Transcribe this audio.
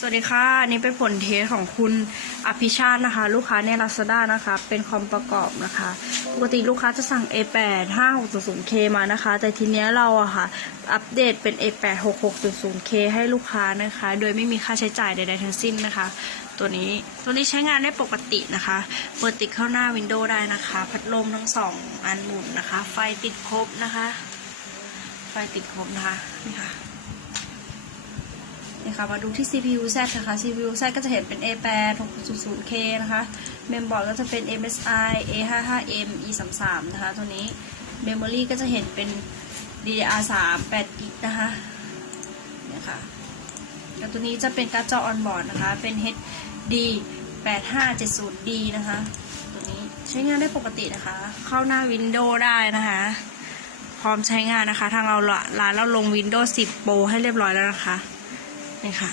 สวัสดีค่ะอันนี้เป็นผลเทสของคุณอภิชาตินะคะ ลูกค้าใน Lazada นะคะ เป็นคอมประกอบนะคะ ปกติลูกค้าจะสั่ง A8 5600K มานะคะ แต่ทีเนี้ยเราอะค่ะ อัปเดตเป็น A8 6600K ให้ลูกค้านะคะ โดยไม่มีค่าใช้จ่ายใดๆทั้งสิ้นนะคะ ตัวนี้ตัวนี้ใช้งานได้ปกตินะคะ เปิดติดเข้าหน้าวินโดว์ได้นะคะ พัดลมทั้งสองอันหมุนนะคะ ไฟติดครบนะคะ ไฟติดครบนะคะนี่ค่ะ นี่ค่ะมาดูที่ CPU Z นะคะ CPU Z ก็จะเห็นเป็น A8 600K นะคะ เมมบอร์ดก็จะเป็น MSI A55M E33 นะคะตัวนี้ Memory ก็จะเห็นเป็น DDR3 8 g b นะคะเนี่ยค่ะแล้วตัวนี้จะเป็นการ์ดจอ on board นะคะ เป็น HD 8570D นะคะ ตัวนี้ใช้งานได้ปกตินะคะ เข้าหน้า Windows ได้นะคะ พร้อมใช้งานนะคะ ทางเราละร้านเราลง Windows 10 Pro ให้เรียบร้อยแล้วนะคะ นี่ค่ะ